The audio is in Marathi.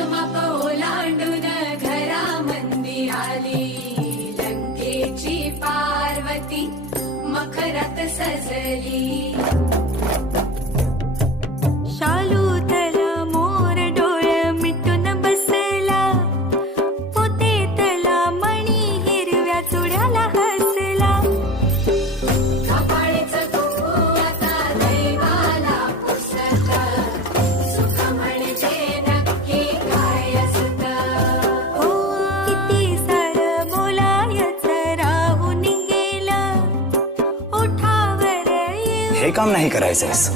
मोजमाप ओलांडून घरामंदी आली, लंकेची पार्वती मखरात सजली. शालू तला मोर डोळे मिटून बसला, पोते तला मणी हिरव्या चुड्याला हसला. कपाळीचं कुंकू आता दैवाला पुसतं, सुख म्हणजे नक्की काय असतं. हो किती सारं बोलायचं राहून गेलं, ओठावर येऊन हे काम नाही करायचंयस.